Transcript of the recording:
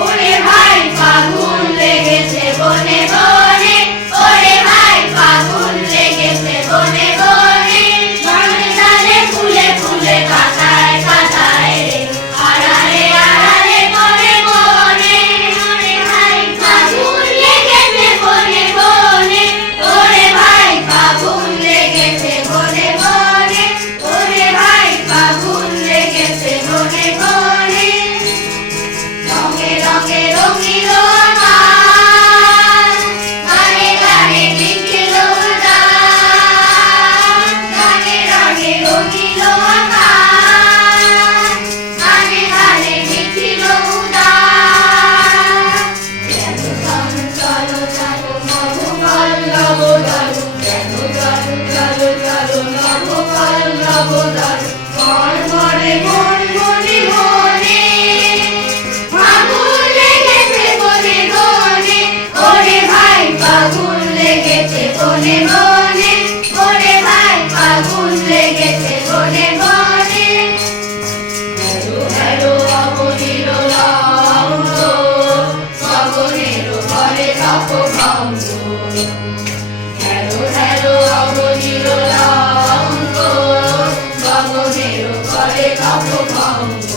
ওরে ভাই ফাগুন লেগেছে বনে বনে, ওরে ভাই ফাগুন লেগেছে বনে বনে, বনে ডালে ফুলে ফুলে কাঁটায় কাঁটায় রে, আড়ালে আড়ালে বনে বনে, ওরে ভাই ফাগুন লেগেছে বনে বনে, ওরে ভাই ফাগুন লেগেছে বনে বনে, ওরে ভাই ফাগুন লেগেছে বনে বনে। রঙে রঙে রঙিল আকাশ, গানে গানে লিখিল উদাস, গানে গানে রঙিল আকাশ, গানে গানে লিখিল উদাস। চলো চলো নবপল্লব ধরো, চলো চলো চলো চলো নবপল্লব ধরো, মর্মরে মন মনে মনে ফাগুন লেগেছে বনে বনে, ওরে ভাই ফাগুন লেগেছে বনে বনে, ওরে ভাই ফাগুন লেগেছে বনে বনে। হেলো হেলো অবনীর রঙ্গ, গগনের ঘরে তপভঙ্গ, হেলো হেলো অবনীর রঙ্গ, গগনের ঘরে তপভঙ্গ।